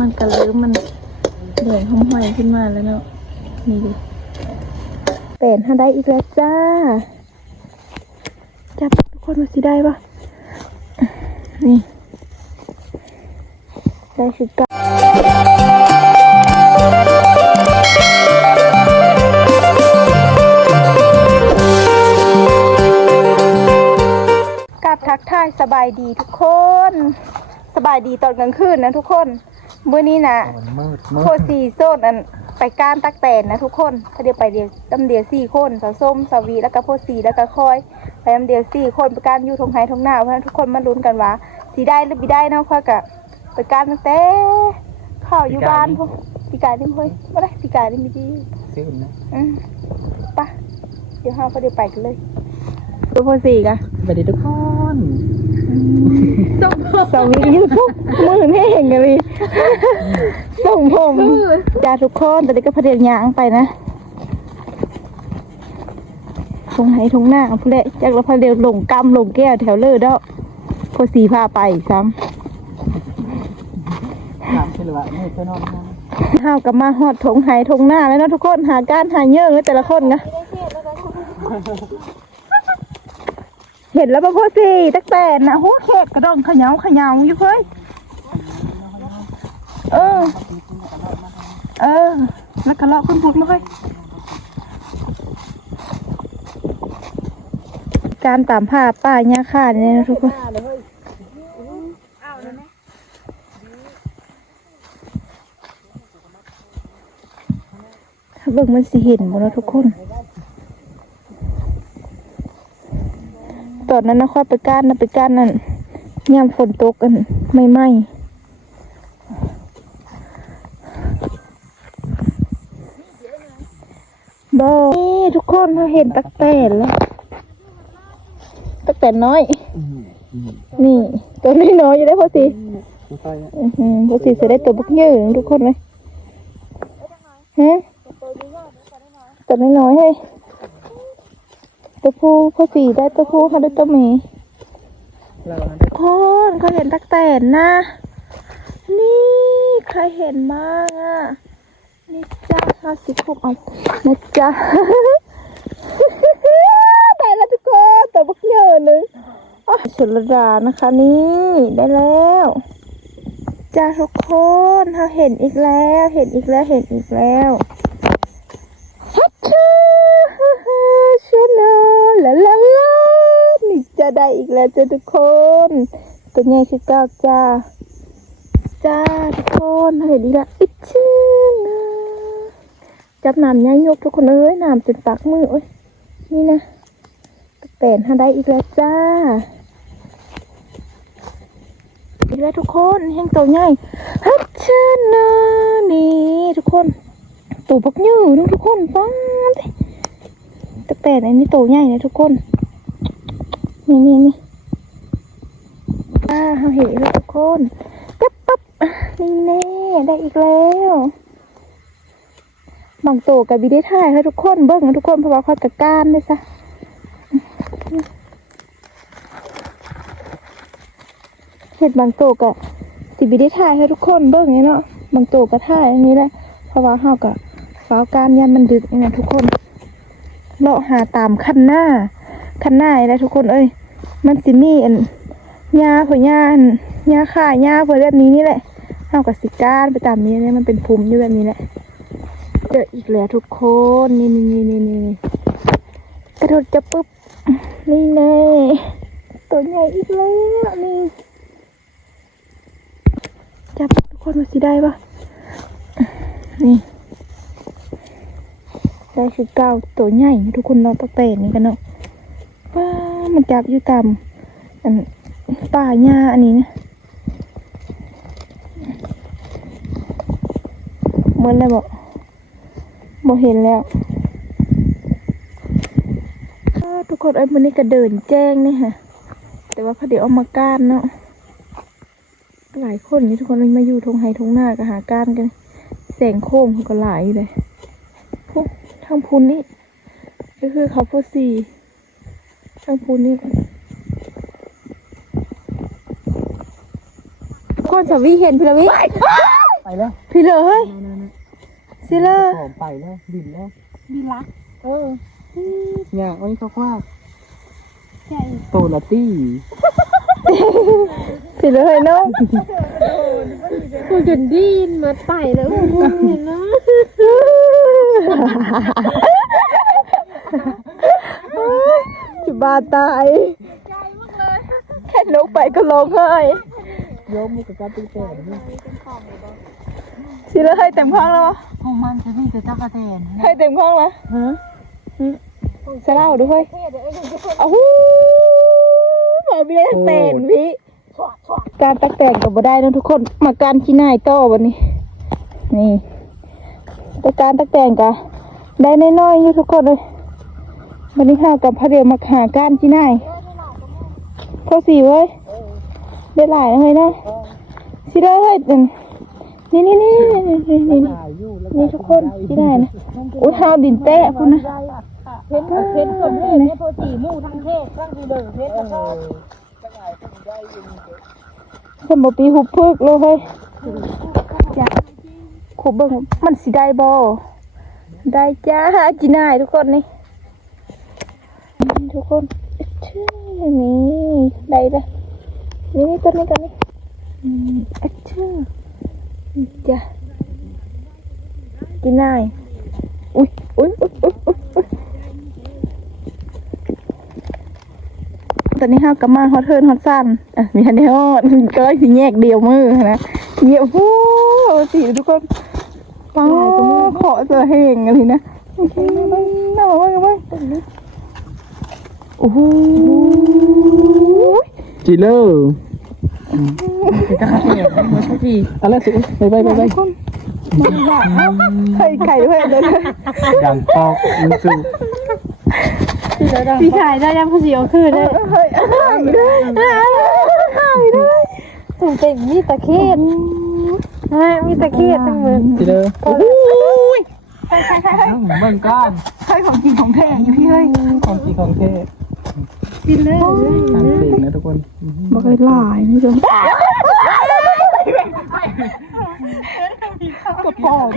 มันกระเลิมมันเหนื่อยห้องห้อยขึ้นมาแล้วเนาะนี่ดิเป็นถ้าได้อีกแล้วจ้า จับทุกคนมาสิได้ปะนี่ ได้ชุดก้ากับทักทายสบายดีทุกคน สบายดีตอนกลางคืนนะทุกคน เมื่อนี้นะมันมืดมืโคสีโซนอันไปก้านตักแตนนะทุกคนถ้าเดียวไปเดียวตำเดียวสี่คนสาวส้มสาววีแล้วก็โพสีแล้วก็คอยไปตำเดียวสี่คนไปก้านอยู่ทงไฮทงหน้าเพราะฉะนั้นทุกคนมาลุ้นกันว่าสีได้หรือไม่ได้เนาะค่อยกะไปก้านตั้งแต่ข้าวอยู่บ้านพวกปีกายนี่เฮ้ยไม่ได้ปีกายนี่ไม่ดีซื้อนะอืมไปะเดี๋ยวห้าก็เดี๋ยวไปกันเลย ดูโพสีกะสวัสดีทุกคนสวียูทูบมือนี่เห็นกันเลยส่งผมจ้าทุกคนตอนนี้ก็พเดียนยางไปนะทงไหทงหน้าพูดเลยจากเราพเดียวหลงกำหลงแก้วแถวเลิศเด้อพอสีพาไปซ้ถามชื่อว่าไม่เคยนอนนะำห้าวกับมาหอดทงไหทงหน้าแล้วเนาะทุกคนหาการหาเยอะเลยแต่ละคนนะเห็นแล้วป่ะพ่อสีตั้งแต่นะหัวเข็ดกระดองขยาเขยาอยู่เฮ้ยเออ เออ แล้วก็เลาะขึ้นบุญมาค่อยการตามผ้าป้าหญ้าขาดเนี่ยนะทุกคนถ้าเบิ่งมันสิเห็นบ่เนาะทุกคน ตอนนั้นนะค่อยไปก้านนะไปก้านนั่นยามฝนตกกันไม่ไหมบอนี่ทุกคนเราเห็นตักแตนแล้วตักแตนน้อย นี่ ตัวน้อยน้อยๆอยู่ได้พอสิไม่ค่อยอือหือพอสิจะได้ตัวบุกเยอะทุกคนเลยฮะตัวน้อยน้อยๆเฮ้ย ตัวผู้พอสีได้ตัวผู้เขาได้ตัวเมียเราคนเขาเห็นตักแตนนะ นี่ใครเห็นบ้างอะนี่จ้าห้าสิบหกเอานะจ๊ะได้แล้วทุกคนตัวบักเยอะหนึ่งอ๋อสุรดานะคะนี่ได้แล้วจ้าทุกคนเขาเห็นอีกแล้ว เห็นอีกแล้วเห็นอีกแล้ว ได้อีกแล้วจ้าทุกคน ตัวใหญ่คือเก้าจ้า จ้าทุกคนเห็นดีละอิชื่นะจับน้ำย่ายกทุกคนเอ้ยน้ำจนปากมือโอ้ยนี่นะตะแปนหาได้อีกแล้วจ้าอีกแล้วทุกคนแห้งตัวใหญ่ฮัทเชนะนี่ทุกคนตัวบักยืดนึงทุกคนป้าดตะแปนอันนี้ตัวใหญ่นะทุกคน นี่นี่นี่อ่าเราเห็นแล้วทุกคนจับปั๊บนี่แน่ได้อีกแล้วบางโตกับวิดีถ่ายให้ทุกคนเบิ้งทุกคนเพราะว่าเขาจัดการเลยซะเห็ดบางโตกับสิบิได้ถ่ายให้ทุกคนเบิ้งเนาะบางโตก็ถ่ายอันนี้แหละเพราะว่าเฮากับฟ้าการยันมันดึกนี่นะทุกคนเลาะหาตามคันหน้าคันหน้านี่แหละทุกคนเอ้ย มันสิมีอันหญ้าผัวหญ้าหญ้าข่าหญ้าผัวแบบนี้นี่แหละเอากับสิก้านไปตามนี้เนี่ยมันเป็นภูมิอยู่แบบนี้แหละเจออีกแล้วทุกคนนี่นี่นี่นี่นี่กระโดดจะปุ๊บนี่แน่ตัวใหญ่อีกแล้วนี่จับทุกคนมาสิได้ปะนี่ได้คือเก้าตัวใหญ่ทุกคนเราะตะเตนนี่กันเนาะป้า มันจับอยู่ตามอันป่าหญ้าอันนี้นะเหมือนเลยบอกบอกเห็นแล้วอ้าทุกคนไอ้มันนี่ก็เดินแจ้งนี่ฮะแต่ว่าพอเดี๋ยวเอามาก้านเนาะหลายคนนี่ทุกคนมันมาอยู่ทงไฮทงหน้าก็หาก้านกันแสงโค้งเขาก็หลายเลยพวกทางพุนนี่ก็คือเขาพวกสี่ ช่างพูนนี่คนสาวีเห็นพี่ละวิไปแล้วพี่เลยเฮ้ยนั่นสิเลๆยหอมไปแล้วบินแล้วมีรักเออเนี่ยอันนี้เขาว่าใช่โตลาตี้พี่เลยเฮ้ยน้องกูจนดินมาไต่แล้วเห็นนะ จะ บาตายแค่นกไปก็ร้องไห้โยมมุกกะติ๊กแต่นี่สิเลยเฮ้ยเต็มห้องแล้ววะของมันจะมีแต่ตะกะแตนเฮ้ยเต็มห้องแล้วฮะเสยเล่าด้วยอ้าวหมอมีอะไรตักแตนพี่การตักแตนกับบ่ได้นะทุกคนมาการขี้นายต่อวันนี้ นี่แต่การตักแตนกะได้น้อยๆอยู่ทุกคนเลย วันนี้ข้ากับพระเดียวมาหาก้ารขี้นายเข้าสีเว้ยได้หลายนะเลยนะสิได้เฮ้ยนี่นี่นี่นี่นี่นี่นี่ทุกคนที่ได้นะอุ้ยเฮาดินเตะพุ่นนะเพชรเพชรคนเทศเนี่ยโปรตีมู่ทั้งเทศทั้งดีเดอร์เพชรแล้วก็สมบปีหุบพึกเลยเฮ้ยจ้ะขูเบิ่งมันสิได้บ่ได้จ้าจีน่ายทุกคนนี่ ทุกคนชื่อนี่ได้เลยนี่นี่ตัวนี้ตัวนี้อืมอัชชื่อนี่จ้ะจีน่ายอุ้ยอุ้ยอุ้ยอุ้ยอุ้ยอุ้ยตอนนี้ห้ากำมาฮอตเทิร์นฮอตซันอะมีอันเดียวก็สิแยกเดียวมือนะเหยียบโอ้สีทุกคนป้าขอเจอให้เองอะไรนะน่ามาบ้างกันบ้าง โอ้โหจีเลอร์อะไรสิไปไปไปไปไข่ไก่ด้วยเลยดังปอกรู้สึกพี่ชายได้ยังภาษีเอาคืนเลยเฮ้ยหายเลยหายเลยถูกเป็นมีตะเคียนฮะมีตะเคียนทั้งมือจีเลอร์โอ้ยใช่ใช่ใช่เบิ่งก้อนใช่ของจริงของแท้อยู่พี่เฮ้ยของจริงของเทศ กินเลยทำเองนะทุกคนบ่เคยหลายนี่จ้ะกระป๋อง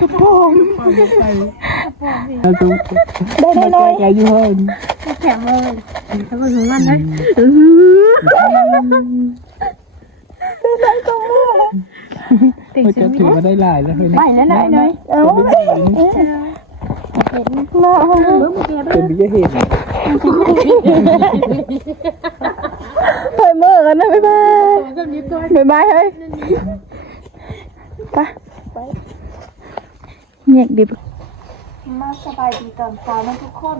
กระป๋องได้ได้น้อยอายุเฮินแข็งเลยแล้วก็ถึงมันเลยก็จะถือว่าไม่ได้หลายแล้วเฮ้ยไปแล้วน้อยน้อ เอ้ามาเป็นบิยเห็นเฮ้ยเมื่อกันนะบ๊ายบายบ๊ายบายเฮ้ยไปไปเงียบดิบมาสบายดีตอนเช้านะทุกคน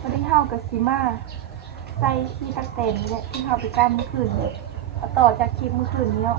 วันนี้เฮากับซีมาใส่ที่ตักเต็นเนี่ยที่เฮาไปกั้นเมื่อคืนเนี่ยเอาต่อจากคลิปเมื่อคืนนี้เนาะ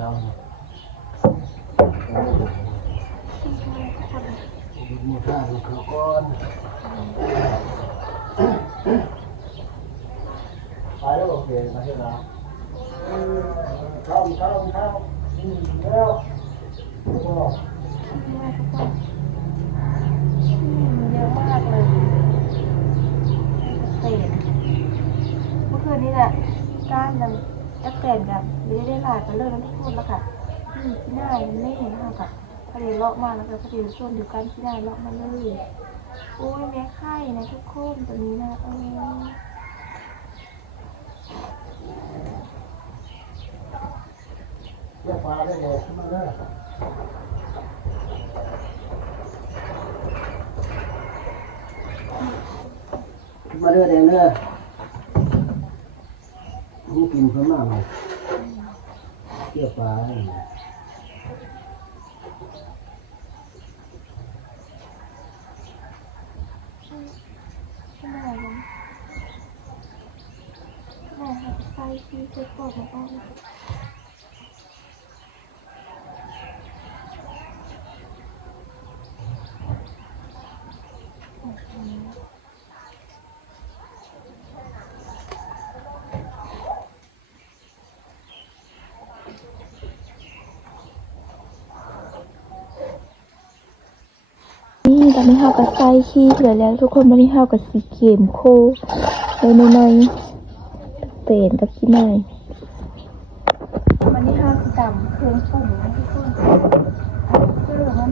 เคไปแล้วข้าวข้าวข้าวแล้วอะมากเลยเศษเมื่อคืนนี้แหละ การนั้นจักแกนกับไม่ได้ได้หลาย ก็เลิกแล้วทุกคนแล้วค่ะนี่ที่หน้ามันไม่เห็นค่ะค่ะพอดีเลาะมาแล้วก็พอดีส่วนเดียวกันที่หน้าเลาะมาเลยโอ้ยแม่ไข่นะทุกคนตัวนี้นะเออเรียกปลาได้เลยขึ้นมาเลยมาเด้อแดงเด้อนี่กินเพิ่มมากเลย เกี่ยวปลาแม่ยังแม่ค่ะใส่ที่เจ็บปวดมากๆนี่ ตอนนี้เฮากับไส้ขี้เหลือแล้วทุกคนวันนี้เฮากับสีเกมโคเลยหน่อยๆเป็นกับกี่หน่อยวันนี้เฮาสิตำเครื่องปรุงนะทุกคนเสื้อมัน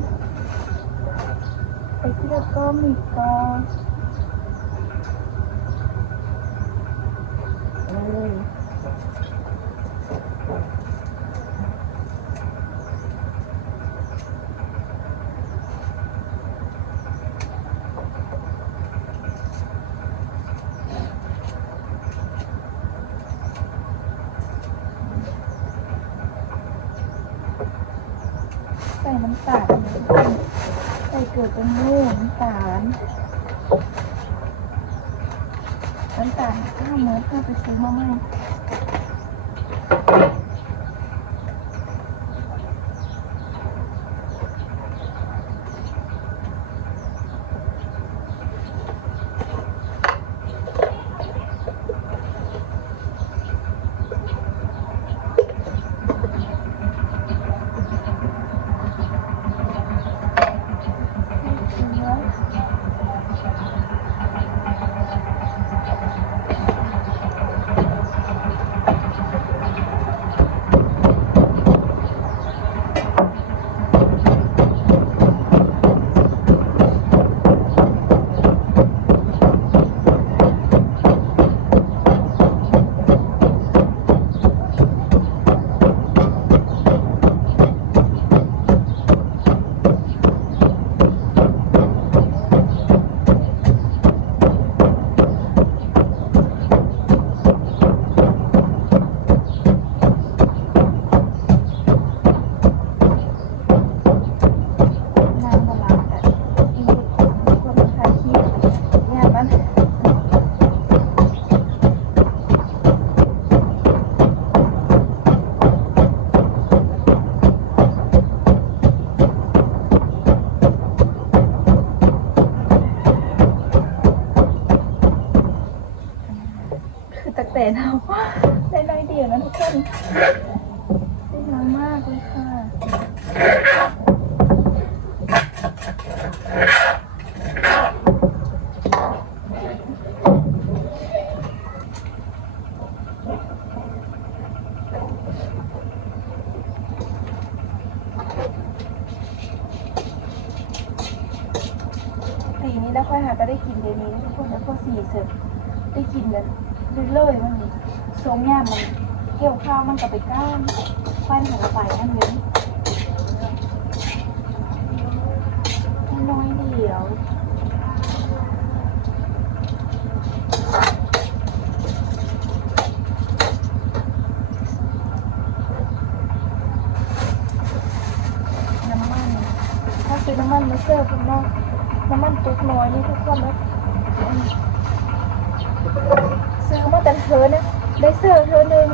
ไปเสื้อก็มีก็เอ้ยใส่น้ำตาลนะทุกคน ใส่เกลือเป็นลูกน้ำตาลน้ำตาลข้าวเมื่อเพื่อไปซื้อมาใหม่ น้ำมะลาแต่อีกคนถ่ายคลิปเนี่ยมันคือตะเต นเอาได้น้อยเดียวนะทุกคนได้น้อยมากเลยค่ะ ปีนี้แล้วค่อยหาก็ได้กินเดี๋ยวนี้นะทุกคนแล้วก็สี่เสร็จได้กินกันเรื่อยๆมันโซมย่ามมัน เกี่ยวข้าวมันกับไปก้านฟันหัวไปนั่นเองน้อยเดียวน้ำมันถ้าซื้อน้ำมันมาเสิร์ฟคุณน้องน้ำมันตุกน้อยนี่ทุกคนนะซื้อมาแต่เธอเนี่ยได้เสิร์ฟเธอหนึ่ง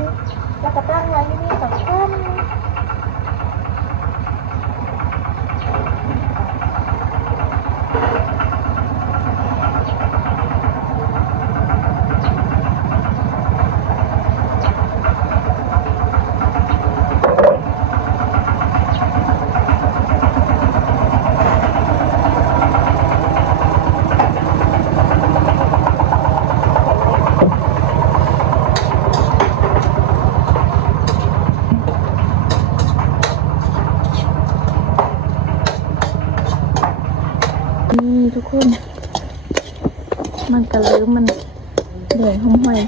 แล้วก็ตั้งไว้ในี่กับข้าม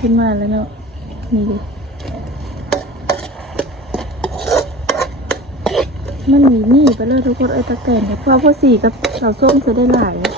ขึ้นมาแล้วเนาะนี่ดิมันมีนี่ไปเลยทุกคนไอ้ตะแกรงเนี่ยเพราะว่าสีกับสาวส้มจะได้หลายนี่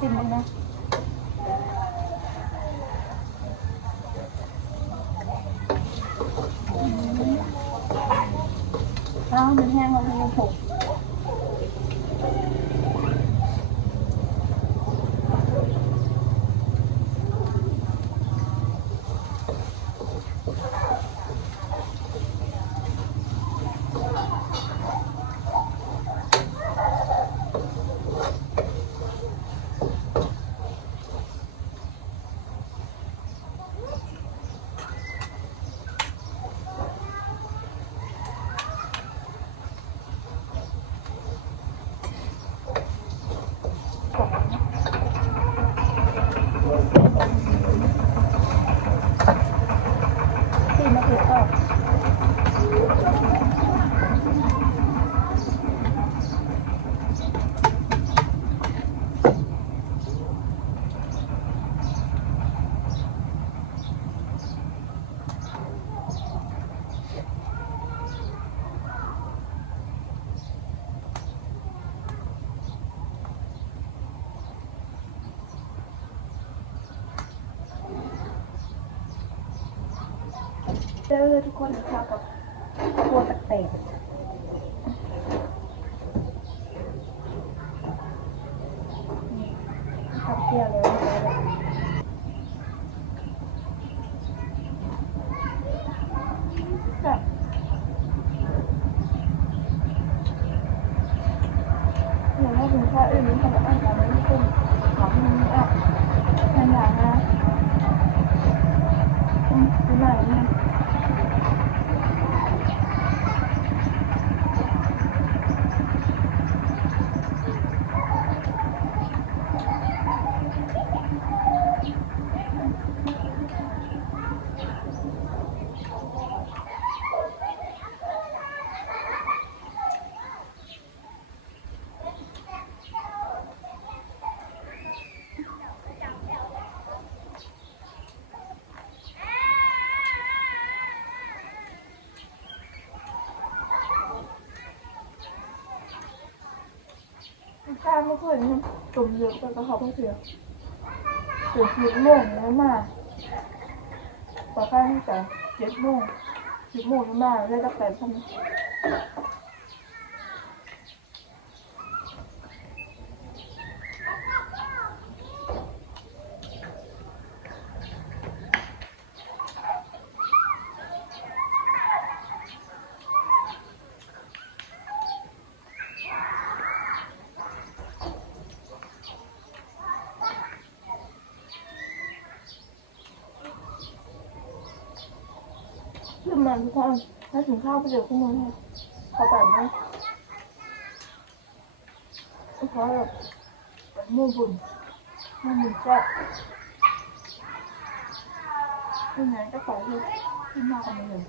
对吗？ เจอทุกคนนะคะกับโคตรแตกขับเที่ยวเลยแบบอย่างว่าถึงข้าวอื่นนี้ทำแบบอ่านกันไม่คุ้มของมันอะมันอยานะอืมดูหน่ยนะ ข้าเมื่อคืนนี่ตุ่มเยอะแต่ก็เขาไม่เสือตื่นสิบโมงแล้วมาต่อข้าวนี่แต่เจ็ดโมงสิบโมงแล้วมาได้ตั้งแต่ทำ ขึ้นมาทุกคนถ้าถึงข้าวไปเดี๋ยวขึ้นมาให้เขาแต่งนะเขาแบบมู่บุญมู่บุญแซ่บที่ไหนก็ขอที่ขึ้นมากันเลย